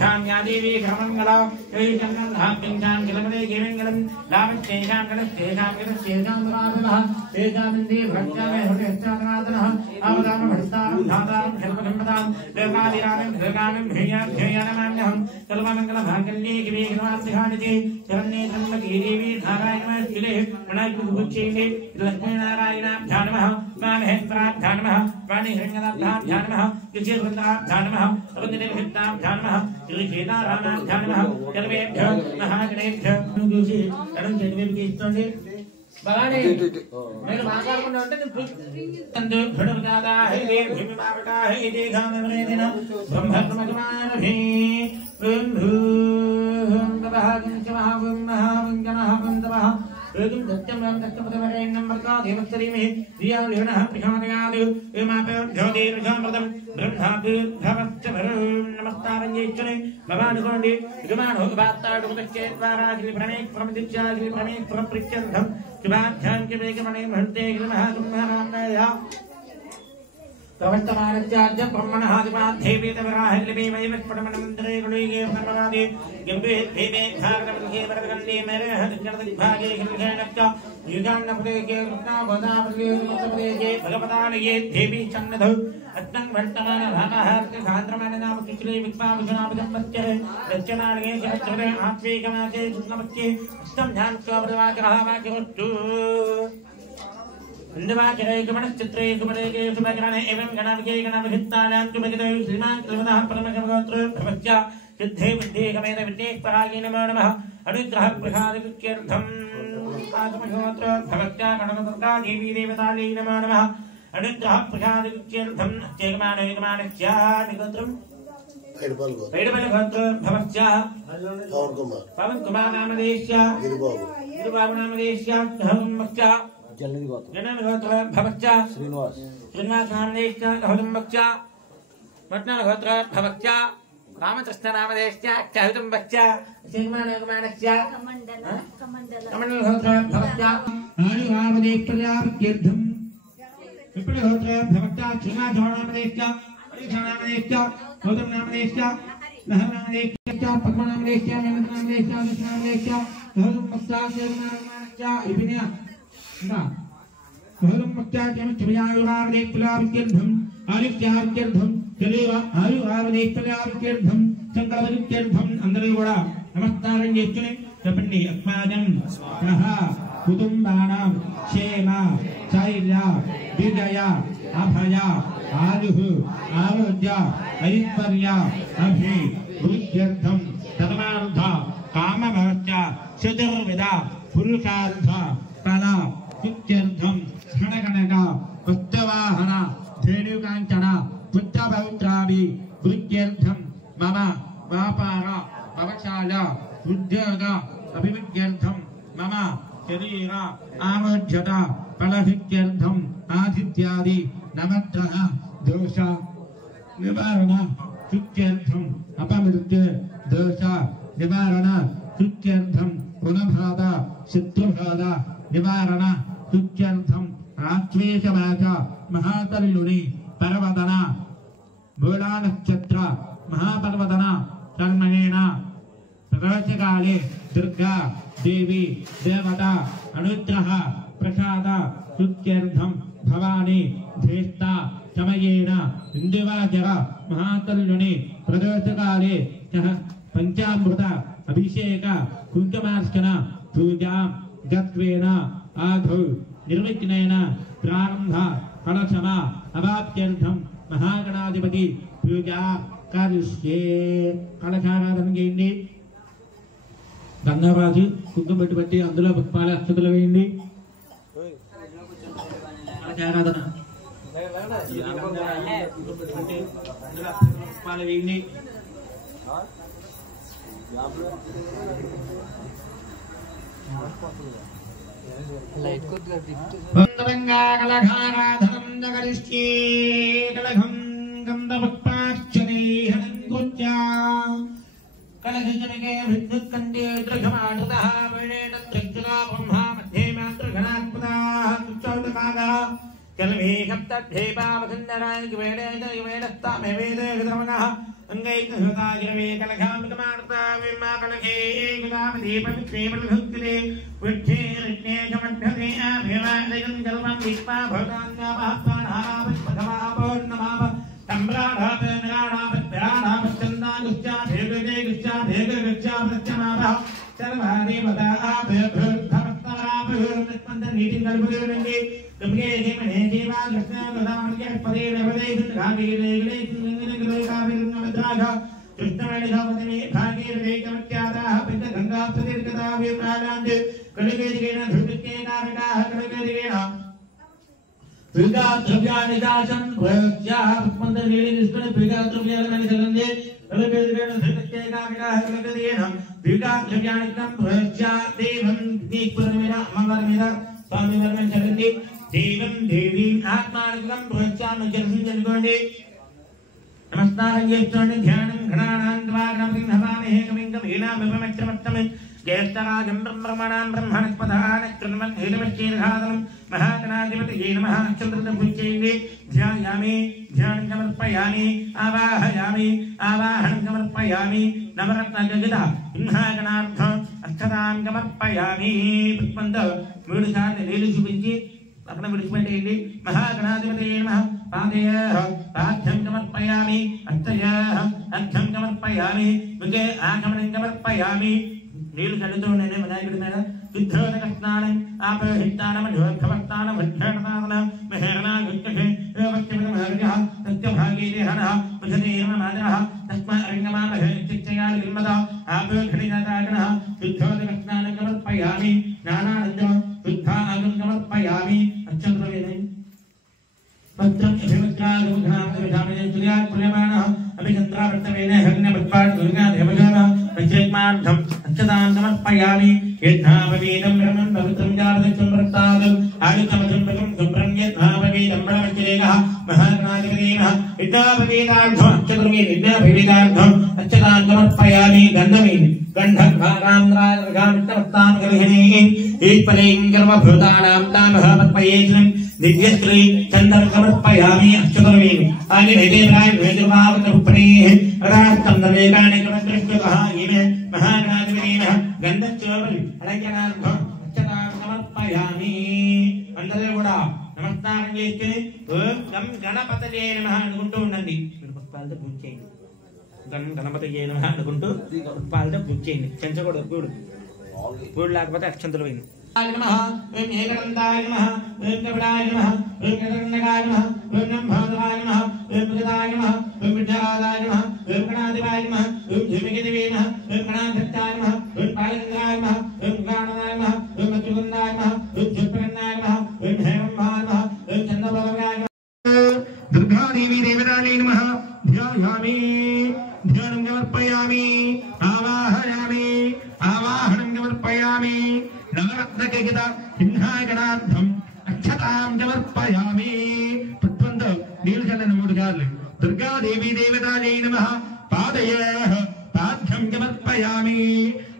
नाभ्यां या देवी सर्वमङ्गला ऐशन्नधां पिञ्चां किलमदे केमङ्गलं लाभस्तेषां गणस्तेषां गिरस्तेषां दुरासनः तेषामिन्दे भक्त्यामे हृदयश्चातनातनः आवदाम भट्टारं धातारं शर्वसम्पदां लोकादिरामं भृगामं ध्येयनमान्यहं सर्वमङ्गलमाङ्गल्ये शिवे सर्वार्थसाधिके शरण्ये त्र्यम्बके देवी नारायणमस्तिले प्रणयकुबुच्चैले लक्ष्मीनारायणाभ्यां नमः स्वामहेश्वराभ्यां नमः वाणीहिरण्यनाथाभ्यां नमः कृष्णवृन्दाभ्यां नमः अवन्दिनीभक्ताभ्यां नमः श्रीसीतारामाभ्यां नमः सर्वेभ्यः महागणेभ्यः अनुगुषि अनं चतुर्वेदिके इस्तोंडि बगाने मेरे मागारकुंड అంటే తందు భడవగాదా హే భీమమావటా హే దేఘానవరేదిన బ్రహ్మత్మగమానభి బ్రహ్మం తబహగం చమహం మహావంజనహం తబహ ఏకం దత్తం రం దత్తపదవరేణ్యం వర్గా దేవస్తరీమి దియాలిహనః ప్రచోదయాదు ఏమాపే జ్యోతిర్జామృతం బ్రహ్మాభిర్భవచ్చవరం నమస్తారంజేశ్వరే భవానుకోండి విమానో బాత్తాడు ఉదచ్చేద్వారాగిలి ప్రణేక్ ప్రమదిత్యాగిలి ప్రణేక్ ప్రప్రిత్యర్థం శుభాభ్యాం కివేకమణే మహంతే గిరిమహాకుంభరామయ प्रवर्तमानस्याद्य ब्रह्मणहादिपाद्धेवेतवराहल्लभे वैवस्पटमनमन्त्रे गुणैगे नमवादे गम्भीर्भीमे भागवतमन्ये वरदकन्ये मेरहदिज्ञानदिग्भागे खिलघेणश्च युगान्नपदेके कृष्णाभदापदे रुपतपदेके भगवतालये देवी चन्नधौ अत्नं वर्तमानभागहार्कसान्द्रमाननाम किश्ले विक्माभिषणाभिजम्बच्चरे रच्चनालये सहस्रदे आत्मीकमासे कृष्णपच्चे अष्टं ध्यानस्वप्रवाकरः वाक्यवस्तु इंद्रवाचरेकमनश्चित्रे कुमरेके सुभगणे एवं गणाविके गणाविहितानां कुमगिते श्रीमान् कृष्णः परमगोत्र भवत्य सिद्धे बुद्धे गमेन विद्येः परागे नमो नमः अनुग्रह प्रसादकृत्यर्थम् आत्मगोत्र भवत्य गणपतुर्गा देवी देवतायै नमो नमः अनुग्रह प्रसादकृत्यर्थम् चेकमानस्य निगोत्रम् पैडबलगोत्र भवत्य पवन कुमार नामदेश्य गिरिबाबु नामदेश्य हनुमस्य जननगोत्र भवच्च श्रीनिवास नामदेश्च हौदुम्बच्च मट्नलगोत्र भवच्च रामकृष्ण नामदेश्च चहुदुम्बच्च सिंहमानकुमारस्य कमण्डलगोत्र भवच्च आयुर्वावदेश्वर्यावकीर्धं विपुलगोत्र भवच्च श्रीनाथनामदेश्च हरिनामदेश्च हौदुम नामदेश्च महनामदेश्च पद्मनामदेश्च हेमन्तनामदेश्च विष्णुनामदेश्च हौदुम्बच्च सिंहमानकुमारस्य इभिन्या बहुमक्त्याचमच्चयायुरावदेक्पुलावित्यर्थं आयुष्यावित्यर्थं चलेवा आयुरावदेक्पुलावित्यर्थं संकल्पवित्यर्थं अंदरे కూడా నమస్కారం చేస్తుని చెప్పండి అస్మాకం స్వః కుటుంబానాం క్షేమ స్థైర్య విజయ అభయ ఆయుః ఆరోగ్య ఐశ్వర్య అభి వృద్ధ్యర్థం తదమార్థ కామమోక్ష చతుర్విధ పురుషార్థ ఫల ఇత్యర్థం ఘనగణక పుష్పవాహన ధేనుకాంచన పుత్రపౌత్రాభి వృద్ధ్యర్థం మమ వ్యాపార వ్యవసాయ ఉద్యోగ అభివృద్ధ్యర్థం మమ శరీర ఆరోగ్యత ఫలసిద్ధ్యర్థం ఆదిత్యాది నవగ్రహ దోష నివారణ శుద్ధ్యర్థం అపమృత్యు దోష నివారణ శుద్ధ్యర్థం రుణబాధ శత్రుబాధ నివారణ శుద్ధ్యర్థం ఆశ్వేషవాచ మహాతల్లుని పర్వతన మూలా నక్షత్ర మహాపర్వతన కర్మణేన ప్రదోషకాలే దుర్గా దేవి దేవత అనుగ్రహ ప్రసాద శుద్ధ్యర్థం భవాని ధేష్ట సమయేన ఇందువాచర మహాతల్లుని ప్రదోషకాలే పంచామృత అభిషేక కుంకుమార్చన పూజా గత్వేన ఆధౌ నిర్విఘ్నేన ప్రారంభ కలశమ అవాప్త్యర్థం మహాగణాధిపతి పూజా కరిష్యే. కలశారాధన చేయండి. గంగారాజు కుంకుమ పెట్టి అందులో పుష్పాల అక్షతలు వేయండి. కలశారాధన పుష్పాలు వేయండి. కలఘారాధనం జగరిష్యే కలఘం గంధపుష్పార్చనైహనం కృత్యా కలఘజనకే విద్యుత్కంఠే దృఢమానృతః వేణేన త్రిజ్జలా బ్రహ్మా మధ్యే మాతృఘనాత్మతాః చుచ్చౌతకాగः నమస్కారం చేస్తోండి ధ్యానం గణానాంగవాగణపతిం జ్యేష్ఠరాజం బ్రహ్మణాం బ్రహ్మణస్పదానకృన్మన్నేలమశ్చీర్ఘాదనం మహాగణాధిపతయే నమః చంద్రదభుజైనే ధ్యాయామి ధ్యానం సమర్పయామి ఆవాహయామి ఆవాహనం సమర్పయామి నవరత్నగజ సింహాగణార్థం అక్షతాం సమర్పయామి పుష్పంత 3 సార్లు నీళ్లు చూపించి అక్కడ విడిచిపెట్టేయండి మహాగణాధిపతయే నమః పాదయః పాద్యం సమర్పయామి అష్టయః అర్ఘ్యం సమర్పయామి ముఖే ఆగమనం సమర్పయామి నీళ్లు చల్లుతూ ఉండండి వినాయకుడి మీద శుద్ధోదక స్నానం ఆపహిస్తానం యోగవర్తానం వృద్ధేణసాదనం మహేరణా గుచ్చే యోగశ్చమితమహర్యః సత్యభాగీదేహనః పృథదేవమాదరః తస్మారంగమామహే చిచ్చయాలి నిర్మద ఆపఘడినాదాగణః శుద్ధోదక స్నానం సమర్పయామి నానానందం శుద్ధాగం సమర్పయామి అచ్చంద్రవేదే పత్రం అభివక్రాగమఘనామృతామేతుర్యాత్ ప్రియమాణః అభిచంద్రావర్తవేనే హరిణభట్పాట్ దుర్గాదేవజాన పంచైక్మార్థం అక్షతాం సమర్పయామి యద్ధావవేదం బ్రహ్మం పవిత్రం జాతకం వృత్తాదం ఆయుతమజం పదం సుబ్రహ్మ్యద్ధావవేదం బ్రహ్మచరేగః మహాగణాధిపతేన యద్ధావవేదార్థం అక్షతుర్వేద యద్ధావవేదార్థం అక్షతాం సమర్పయామి గంధమేని గంధర్వారాంధ్రాగామిత్తవత్తాం గలిహిణీం ఈశ్వరీం గర్వభూతానాం తామహపత్పయేస్వం దివ్యశ్రీ చందనం సమర్పయామి అక్షతుర్వేది ఆని నైదేవ్రాయ వేదవావతరుపణేః రాష్టం నవేగాని కమత్రస్కృతః ఈమె మహాగణాధిపతేన గంధచోవలి అలంకరణార్థం అక్షతాం సమర్పయామి. అందరూ కూడా నమస్కారం చేసుకుని ఓం గం గణపతయే నమః అనుకుంటూ ఉండండి. పుష్పాలతో పూజ చేయండి. గం గణపతయే నమః అనుకుంటూ పుష్పాలతో పూజ చేయండి. చెంచకూడదు పూడు లేకపోతే అక్షంతలు పోయింది. नमः ओम एकदंताय नमः ओम कपिलाय नमः ओम गणनाय नमः ओम ब्रह्माय नमः ओम भगदाय नमः ओम विद्यादाय नमः ओम गणाधिपाय नमः ओम धूमकेतवे नमः ओम गणाध्यक्षाय नमः ओम पालनाय नमः ओम गाणनाय नमः ओम मधुगंधाय नमः ओम ज्योतिर्नाय नमः ओम हेमंभाय नमः ओम चंद्रबाबाय नमः दुर्गा देवी देवतायै नमः ध्यायामि ध्यानं समर्पयामि आवाहयामि आवाहनं समर्पयामि नवरत्नगज सिंहागणार्थम अक्षतां समर्पयामि. पुष्पंत नील चलन 3 सार्लु दुर्गा देवी देवतायै नमः पादयः पाद्यं समर्पयामि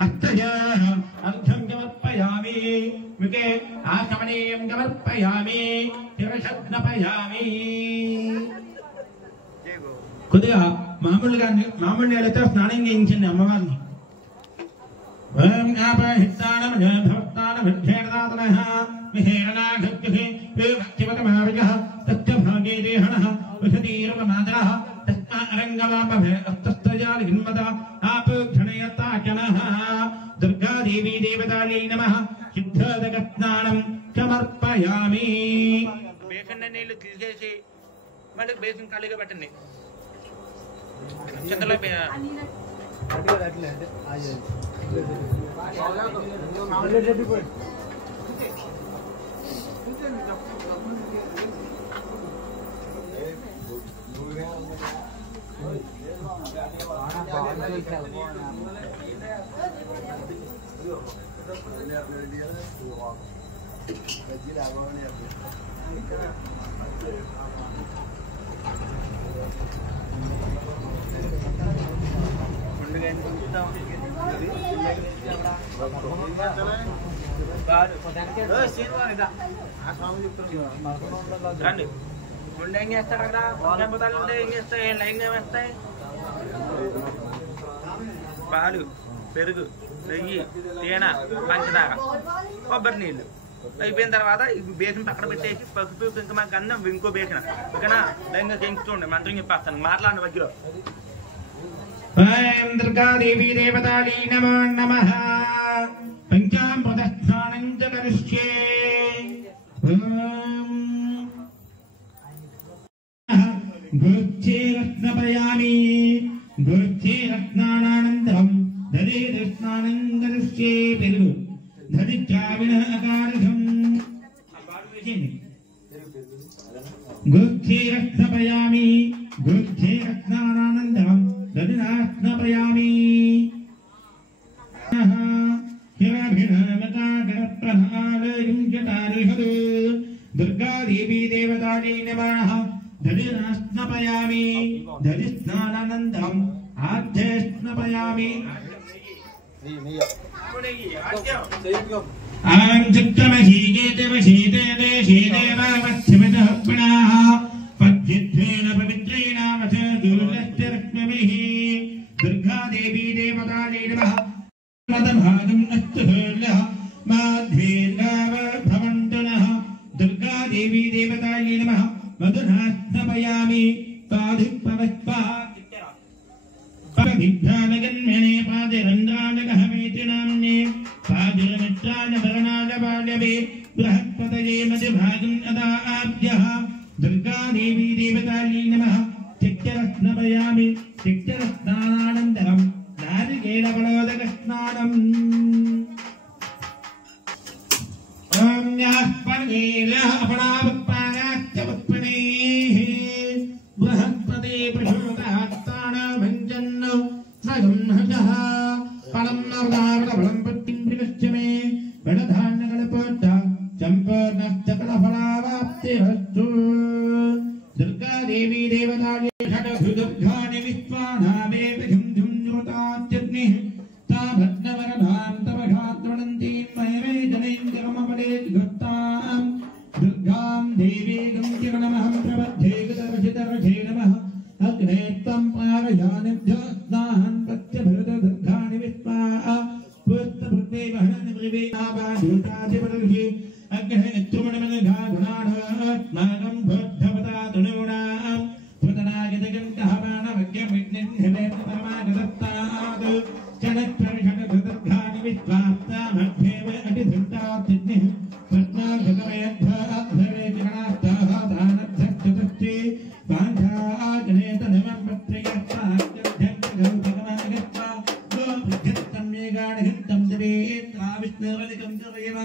अष्टयः अर्घ्यं समर्पयामि मुखे आचमनीयं समर्पयामि शिरशग्नपयामि. కొద్దిగా మామూలుగా మామూలు నీళ్ళతో స్నానం చేయించండి అమ్మవారిని. ఓం ఆపహిస్తానం భక్తానం విద్యేర్దాతనః మిహేరణాఘత్యః భక్తివతమావిజః తత్యభాగే దేహనః ఉషదీరమమాదరః తస్మారంగమామభే అస్తస్తజాలి హిన్మద ఆపఘణయతాచనః. దుర్గా దేవీ దేవతాయై నమః సిద్ధోదక స్నానం సమర్పయామి. బేసన్ నీళ్లు తీసేసి మళ్ళీ బేసన్ ఖాళీగా పెట్టండి. చంద్రలో రండి గుండె ఏం చేస్తాడు అక్కడ పోతాలు ఉంటే ఏం చేస్తాయి లైన్ ఏమేస్తాయి పాలు పెరుగు నెయ్యి తేనె పంచదార కొబ్బరి నీళ్ళు అయిపోయిన తర్వాత బేసిన పక్కన పెట్టేసి పసుపు ఇంకా మాకు అన్నం ఇంకో బేసిన ఓకేనా లైన్గా చేయించుకోండి మంత్రం చెప్పేస్తాను మాట్లాడిన మధ్యలో దుర్గాదేవి దేవతాళీ నమో నమః పంచామృతస్నానం చ కరిష్యే గురుచ్చే రత్నపయామి గురుచ్చే రత్నానంతరం దధే స్నానం కరిష్యే పెరుగు ధరిత్యావిన అకారసం గురుచ్చే రత్నపయామి గురుచ్చే రత్నానంతరం దధినాస్నపయామి దుర్గాదేవి దేవతాళీ నమః దధినాస్నపయామి దధిస్నానానందరం ఆధ్యేస్నపయామి ఆం చిత్తమహీగేతమశీదేదేశీదేవావస్థిమితః పునః పద్యత్వేన పవిత్రేణ వచదుర్లశ్చరక్ష్మభిః దుర్గాదేవి దేవతాళీ నమః మదభాగం అస్తుః మాధ్వేర్గావభ్రమంతునః దుర్గాదేవి దేవతాళీ నమః మధునాస్నపయామి పాదిపవస్పః పరదిభ్రామగన్మణే పాదిరంధ్రానగహమేతి నామ్నే పాదిరమిత్రానభరణాలవాలవే బృహత్పతయే మధ్యభాగం అదాభ్యః దుర్గాదేవి దేవతాళీ నమః చిత్తరస్నపయామి చిత్తరస్నానానంతరం నారికేళఫలోదకస్నానం ఓం యాఃపణేలఃపణావత్పాగాశ్చవత్పణేః బృహత్పతే ప్రశోకాత్తానభంజన్నో స్వగంహజః పణం నవదారఫలం పట్టిం ప్రగచ్చమే గణధాన్యగణపోట్ట చంపర్ణశ్చకలఫలావాప్తిరస్తు దుర్గాదేవి దేవతాళీ షడ్భుజర్గాని విశ్వానావేవ ఝుం ఝుం జ్యోతాత్యగ్నిః తాభగ్నవరధాం తవఘాత్వనంతీం మయమే జనైం జగమపడే ఘత్తాం దుర్గాం దేవీగం జగనమహం ప్రబద్ధే గతర్షితర్షే నమః అగ్నే త్వం పారయానిభ్యో స్నాహం పత్యభరతదుర్గాని విశ్వాః పుస్తభృతే వహనని ప్రివేనావాజ్యోతాధిపర్షి అగ్నే త్రుమణమనఘాఘనాఢస్మాకం బుద్ధవతాతుణూనాం స్మృతనాగజగం కహమానవగ్యమిగ్నిహ్యవేతమాగదత్తాత్ చనత్పరిషణదుర్గాని విశ్వాస్తామభ్యేవ అటిధృతాత్యగ్నిః పద్మాఘకమయధ్వాధరే జగనాస్తాః దానభ్యశ్చతుష్టి వాంఛాజనేతనమం పత్రయస్వాద్యర్థగౌతగమాగత్వా గోపృద్ధత్తం మేఘాఢితం దివేత్రా విష్ణురలికం దివేమ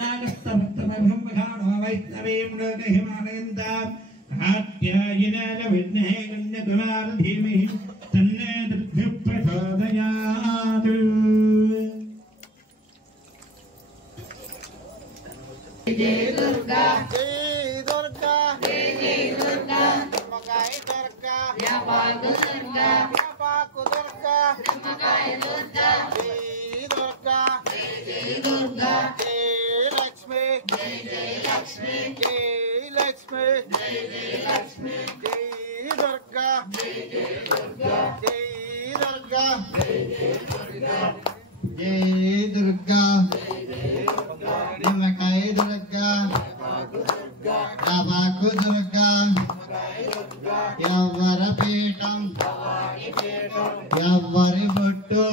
నాగస్తభక్తమభ్రమఘాణో వైష్ణవేం లోకహిమానయంతాం ఆప్యాయనాల విఘ్నహే కన్యకుమార ధీమహి తన్నే దుర్భిః ప్రచోదయాత్ जय दुर्गा जय दुर्गा जय जय दुर्गा नमकाय दुर्गा व्यापाक दुर्गा व्यापाक दुर्गा नमकाय दुर्गा जय दुर्गा जय दुर्गा जय लक्ष्मी जय लक्ष्मी जय लक्ष्मी जय लक्ष्मी जय दुर्गा जय दुर्गा जय दुर्गा जय जय दुर्गा दुर्गा नमकाय दुर्गा व्यापाक दुर्गा यवरपीठं यवरि बొట్టు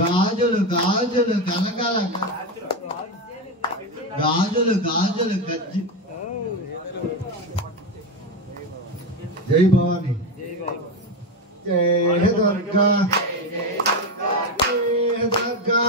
గాజులు గాజులు కలకల గాజులు గాజులు గజ్జి జై భవాని జై దుర్గా జై దుర్గా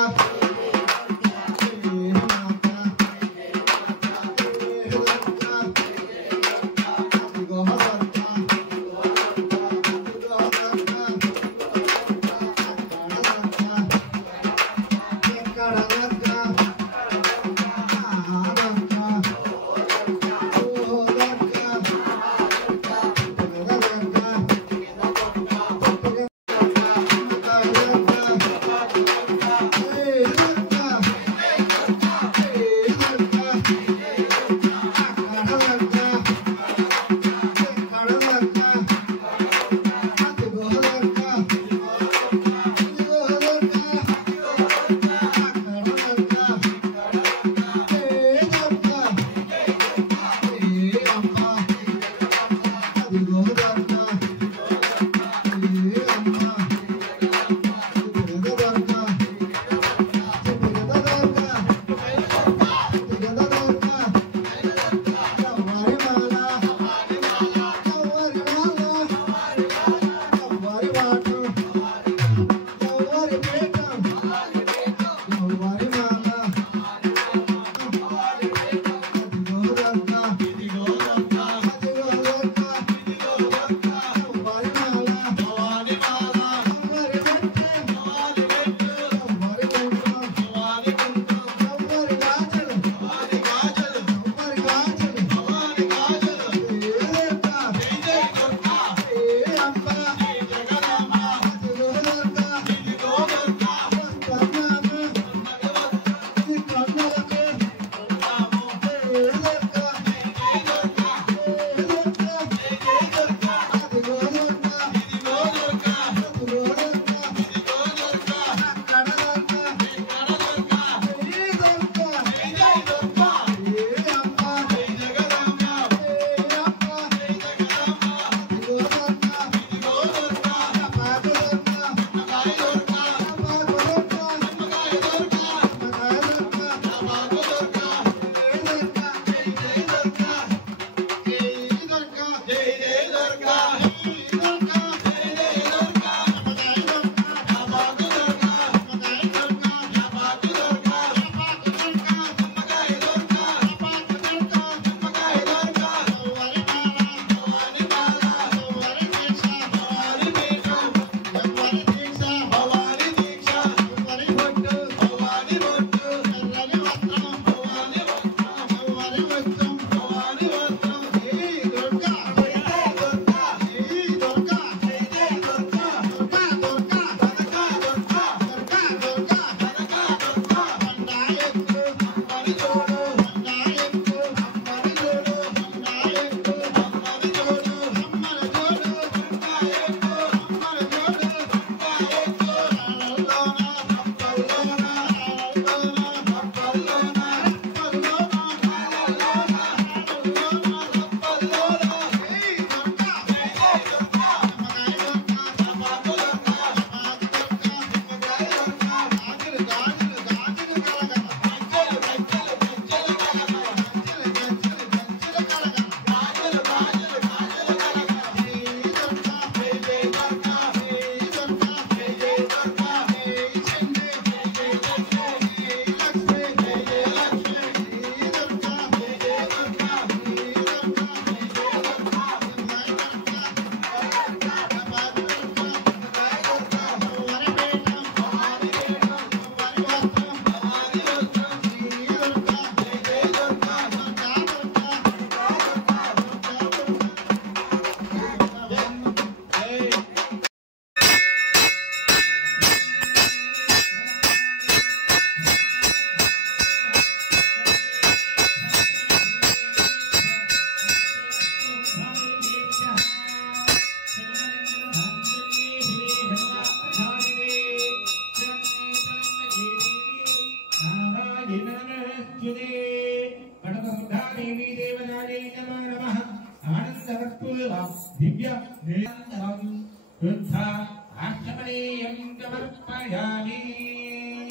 समर्पयामि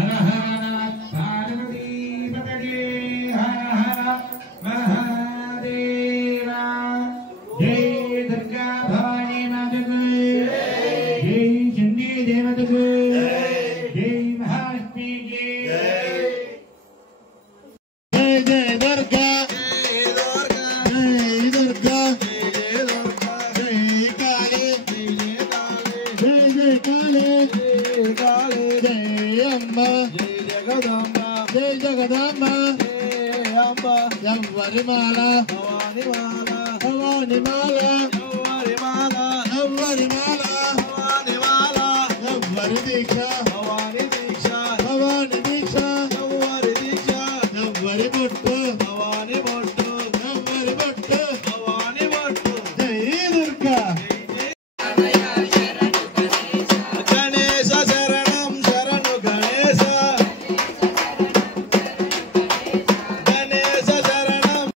हर हर पार्वती पतये हर हर महादेव जय दुर्गा भवानी माता की जय चंडी देवता की जय महालक्ष्मी की जय जय दुर्गा जय दुर्गा जय काली जय जय काली जय अम्मा जय जगदम्बा यवरिमाला भवानीमाला यवरिमाला यवरि दीक्षा भवानी दीक्षा यवरि बोट्टु यवरि बोट्टु जय दुर्गा गणेश शरणं शरणु गणेश गणेश शरणं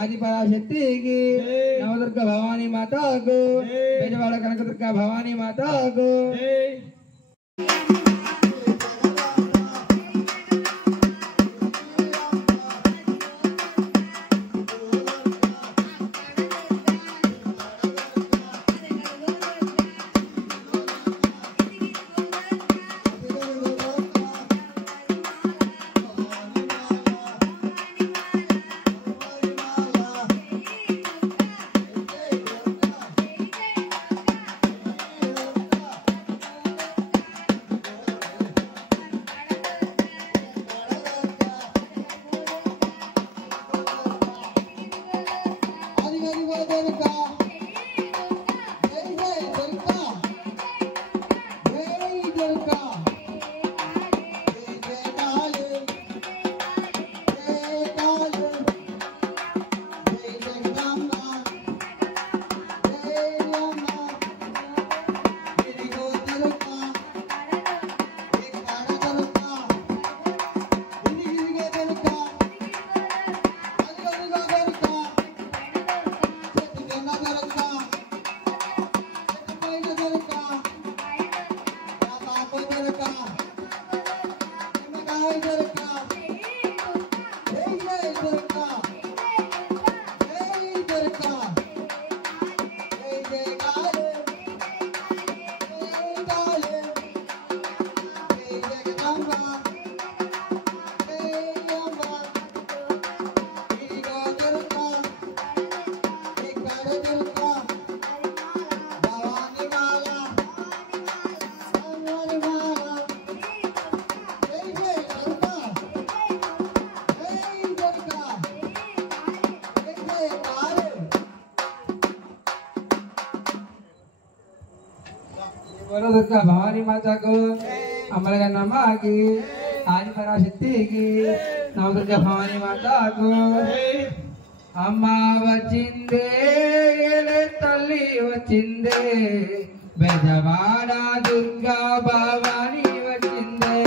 आदिपराशक्ति की नवदुर्गा भवानी माता को बेजवाड़ा कनक दुर्गा भवानी माता को बोलो दुर्गा भवानी माता को अमरगन्नम्मा की आदि पराशक्ति की नव दुर्गा भवानी माता को अम्मा वचिंदे तल्ली वचिंदे बेजवाड़ा दुर्गा भवानी वचिंदे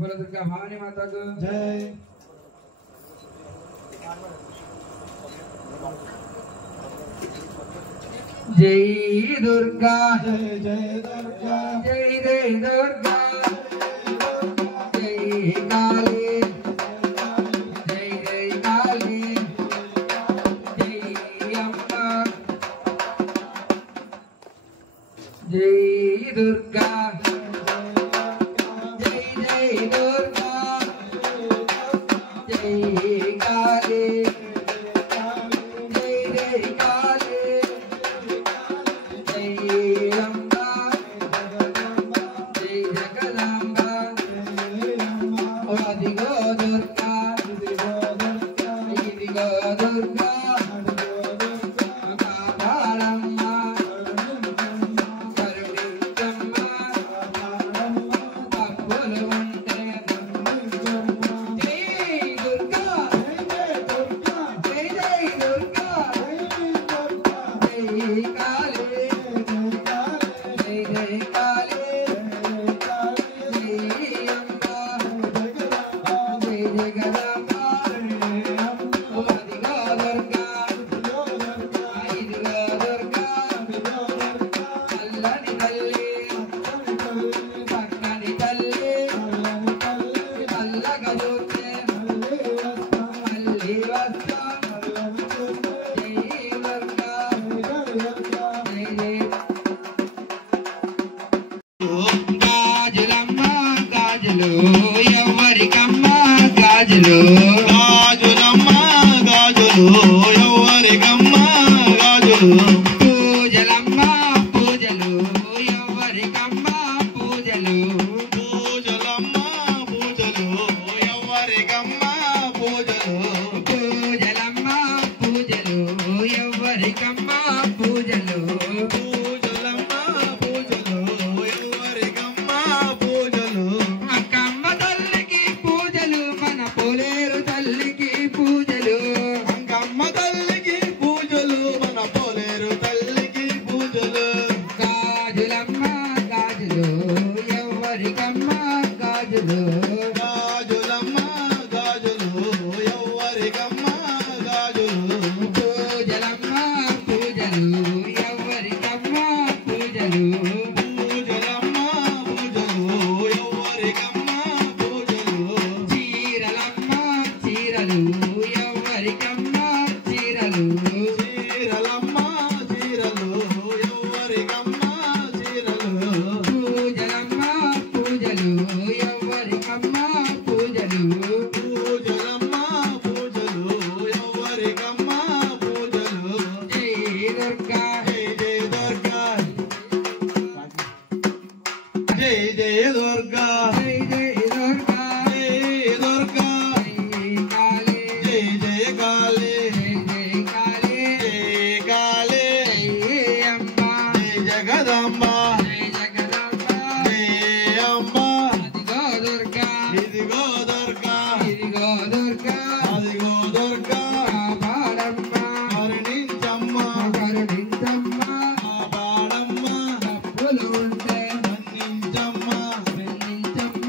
बोलो दुर्गा भवानी माता को जय। जय दुर्गा जय जय दुर्गा जय जय दुर्गा जय काली जय जय काली जय अम्बा जय दुर्गा గాజులు ఎవరికమ్మ గాజులు గాజులమ్మ గాజులు ఎవరికమ్మ గాజులు పూజలమ్మ పూజలు ఎవరికమ్మ పూజలు పూజలమ్మ పూజలు ఎవరికమ్మ పూజలు పూజలమ్మ పూజలు ఎవరికమ్మ పూజలు పూజలమ్మ పూజలు ఎవరికమ్మ పూజలు అక్కమ్మ తల్లికి పూజలు మన పోలేరు తల్లికి పూజలు అంకమ్మ తల్లికి పూజలు మన పోలేరు తల్లికి పూజలు గాజులమ్మ గాజులు ఎవరికమ్మ గాజులు గాజులమ్మ గాజులు ఎవరికమ్మ గాజులు పూజలమ్మ పూజలు ఎవరికమ్మ పూజలు పూజలమ్మ పూజలు ఎవరికమ్మ పూజలు చీరలమ్మ చీరలు ఎవరికమ్మ చీరలు చీరలమ్మ చీరలు ఎవరికమ్మ చీరలు పూజలమ్మ పూజలు ఎవరికమ్మ పూజలు పూజలమ్మ పూజలు ఎవరికమ్మ పూజలు జై దుర్గా జై జై దుర్గా జై జై దుర్గా జై జై దుర్గా జై దుర్గా జై కాళీ జై జై కాళీ జై జై కాళీ జై కాళీ జై అమ్మ జై జగదంబ జై జగదంబ జై అంబ అదిగో దుర్గా ఇదిగో దుర్గా ఇదిగో దుర్గా అదిగో దుర్గా కాపాడమ్మ కరుణించమ్మ కరుణించమ్మ కాపాడమ్మ తప్పులు ఉంటే మన్నించమ్మ మన్నించమ్మ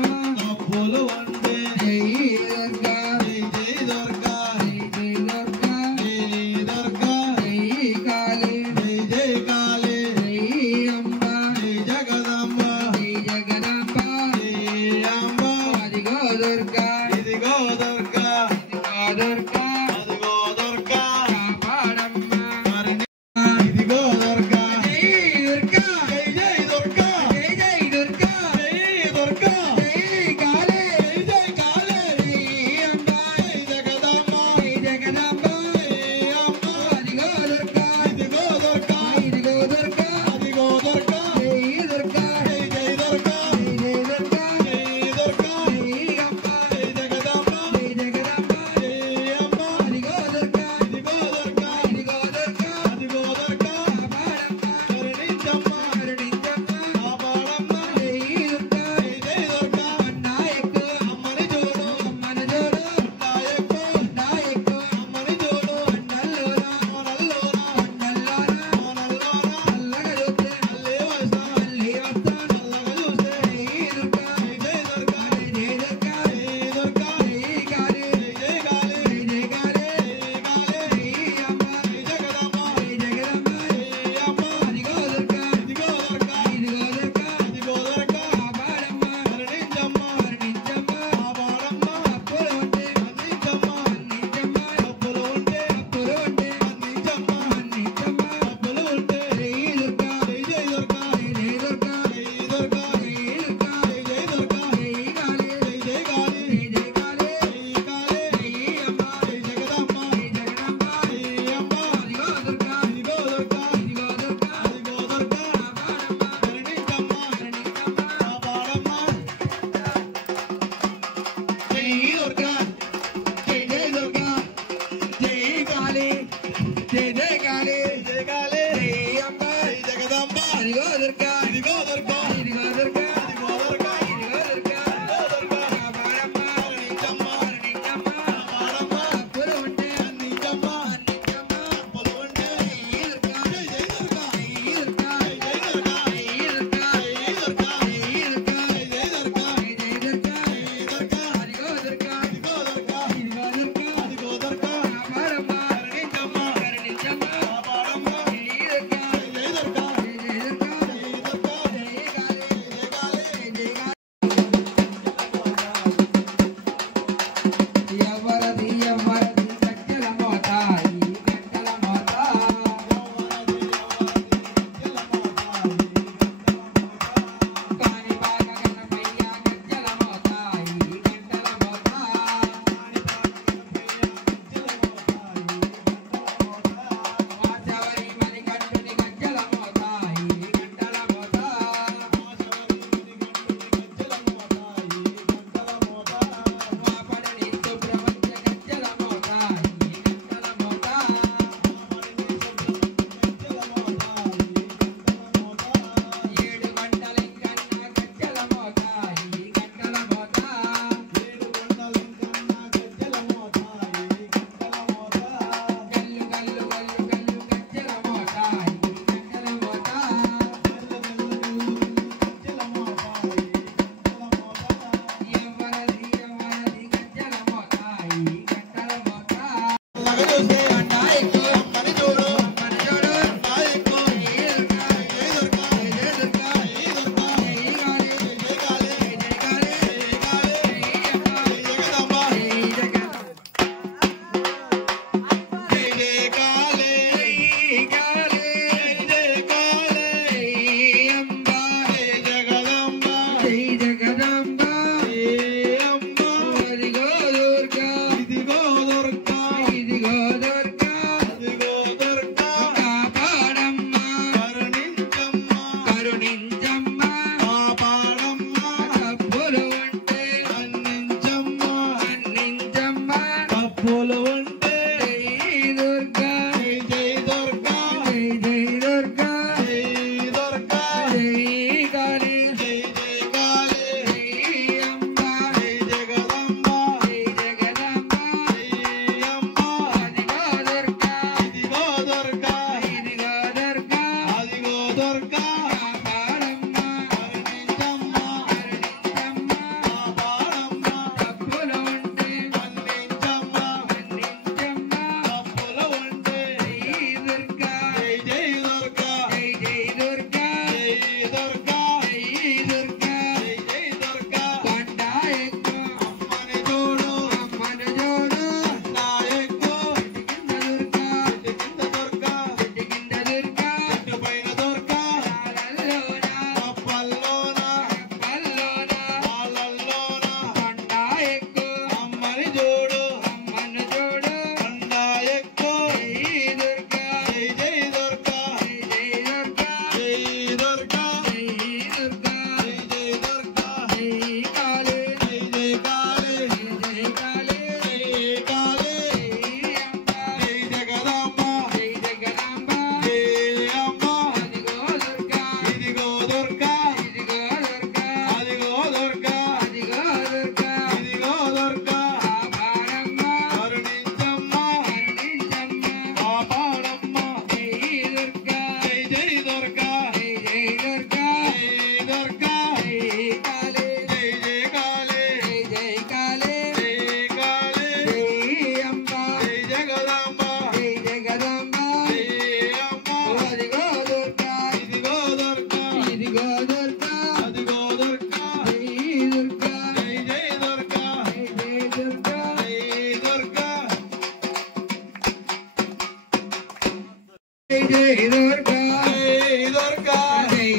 जय दुर्गा जय दुर्गा जय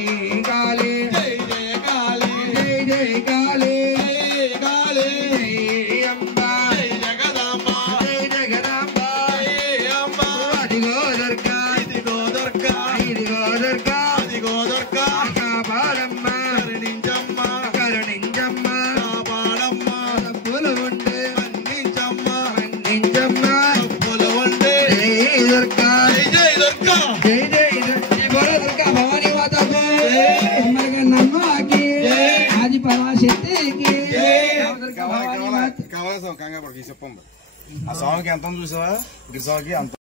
काली जय जय काली जय जय काली जय काली जय अम्बा जय जगदम्बा जय जगदम्बा जय अम्बा अदिगो दुर्गा इदिगो दुर्गा इदिगो दुर्गा इदिगो दुर्गा కాపాడమ్మ కరుణించమ్మ కరుణించమ్మ కాపాడమ్మ తప్పులు ఉంటే మన్నించమ్మ మన్నించమ్మ తప్పులు ఉంటే జై దుర్గా జై జై దుర్గా జై జై జై బోలో దుర్గా భవానీ మాతకు అమ్మగన్నమ్మ की ఆది పరాశక్తి की దుర్గా భవానీ మాత కావాలి కంగారు పడక ఈ చెప్పండి ఆ స్వామికి ఎంత చూసావా గిరిస్వామికి అంత